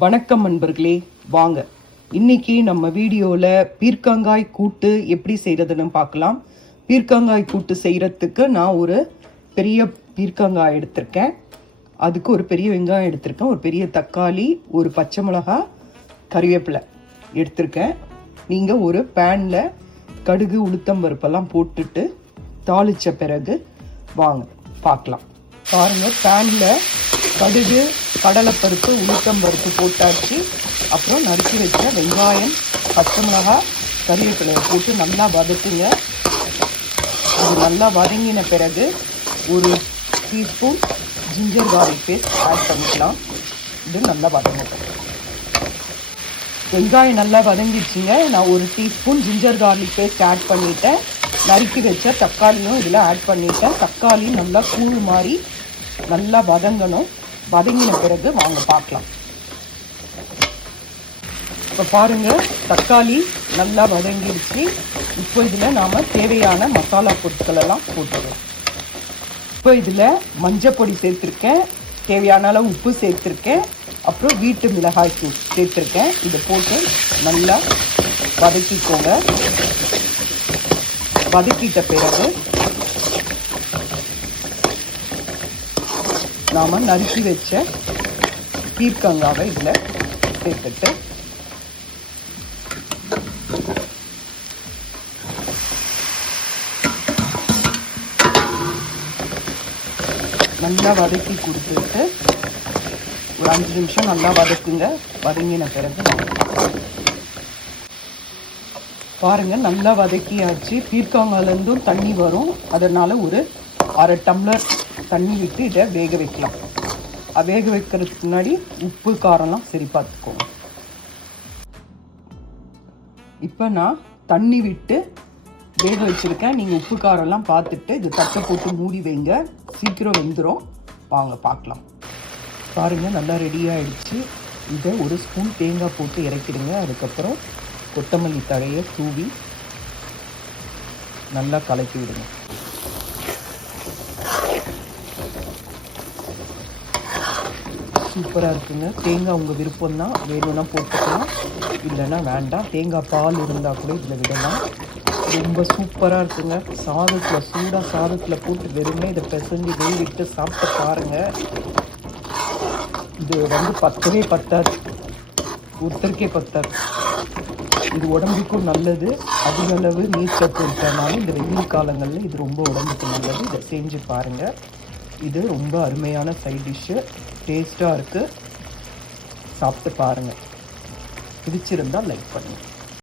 வணக்கம் நண்பர்களே வாங்க. இன்னைக்கு நம்ம வீடியோவில் பீர்க்கங்காய் கூட்டு எப்படி செய்கிறதுன்னு பார்க்கலாம். பீர்க்கங்காய் கூட்டு செய்கிறதுக்கு நான் ஒரு பெரிய பீர்க்கங்காய் எடுத்திருக்கேன். அதுக்கு ஒரு பெரிய வெங்காயம் எடுத்திருக்கேன். ஒரு பெரிய தக்காளி ஒரு பச்சை மிளகாய் கறிவேப்பிலை எடுத்திருக்கேன். நீங்கள் ஒரு பேனில் கடுகு உளுத்தம் பருப்பெல்லாம் போட்டுட்டு தாளித்த பிறகு வாங்க பார்க்கலாம். பாருங்கள் பேனில் கடுகு கடலைப்பருப்பு உளுத்தம் பருப்பு போட்டாச்சு. அப்புறம் நறுக்கி வச்ச வெங்காயம் பச்சை மிளகா கறிவேப்பிலையை போட்டு நல்லா வதக்குங்க. அது நல்லா வதங்கின பிறகு ஒரு teaspoon ginger garlic paste add பண்ணிக்கலாம். இது நல்லா வதங்கட்டும். வெங்காயம் நல்லா வதங்கிடுச்சுங்க. நான் ஒரு teaspoon ginger garlic paste add பண்ணிட்டேன். நறுக்கி வச்ச தக்காளியும் இதில் ஆட் பண்ணிட்டேன். தக்காளி நல்லா கூழ் மாதிரி நல்லா வதங்கணும். வதங்கின பிறகு வாங்க பார்க்கலாம். இப்போ பாருங்க தக்காளி நல்லா வதங்கிடுச்சு. இப்போ இதில் நாம் தேவையான மசாலா பொருட்கள் எல்லாம் போட்டுக்கலாம் இப்போ இதில் மஞ்சள் பொடி சேர்த்துருக்கேன். தேவையான அளவு உப்பு சேர்த்துருக்கேன். அப்புறம் வீட்டு மிளகாய் தூள் சேர்த்துருக்கேன். இதை போட்டு நல்லா வதக்கிக்கோங்க. வதக்கிட்ட பிறகு நாம் நறுக்கி வச்ச பீர்க்கங்காவை இதில் சேர்த்துட்டு நல்லா வதக்கி கொடுத்துட்டு ஒரு அஞ்சு நிமிஷம் நல்லா வதக்குங்க. வதங்கின பிறகு பாருங்க நல்லா வதக்கியாச்சு. பீர்க்கங்காலேருந்தும் தண்ணி வரும். அதனால ஒரு அரை டம்ளர் தண்ணி விட்டு இதை வேக வைக்கலாம். வேக வைக்கிறதுக்கு முன்னாடி உப்பு காரம்லாம் சரி பார்த்துக்கோங்க. இப்போ நான் தண்ணி விட்டு வேக வச்சுருக்கேன். நீங்கள் உப்பு காரம்லாம் பார்த்துட்டு இது தட்டை போட்டு மூடி வைங்க. சீக்கிரம் வெந்துடும் வாங்க பார்க்கலாம். பாருங்கள் நல்லா ரெடி ஆகிடுச்சு இதை ஒரு ஸ்பூன் தேங்காய் போட்டு இறக்கிடுங்க. அதுக்கப்புறம் கொத்தமல்லி தழையை தூவி நல்லா கலக்கி விடுங்க சூப்பராக இருக்குங்க. தேங்காய் உங்கள் விருப்பம் தான் வேணும்னா போட்டுக்கலாம். இல்லைன்னா வேண்டாம். தேங்காய் பால் இருந்தால் கூட இதில் விடலாம். ரொம்ப சூப்பராக இருக்குங்க. சாதத்தில் சூடாக சாதத்தில் போட்டு வெறுமே இதை பிசைஞ்சு வெயில் விட்டு சாப்பிட்டு பாருங்கள் இது வந்து பத்தவே பத்தாது. ஒருத்தருக்கே பத்தாது. இது உடம்புக்கும் நல்லது. அதிக அளவு நீர்ச்சத்து இருக்கிறனால இந்த வெயில் காலங்களில் இது ரொம்ப உடம்புக்கு நல்லது. இதை செஞ்சு பாருங்கள் இது ரொம்ப அருமையான சைட் டிஷ்ஷு டேஸ்ட்டாக இருக்குது சாப்பிட்டு பாருங்கள் பிடிச்சிருந்தால் லைக் பண்ணுங்கள்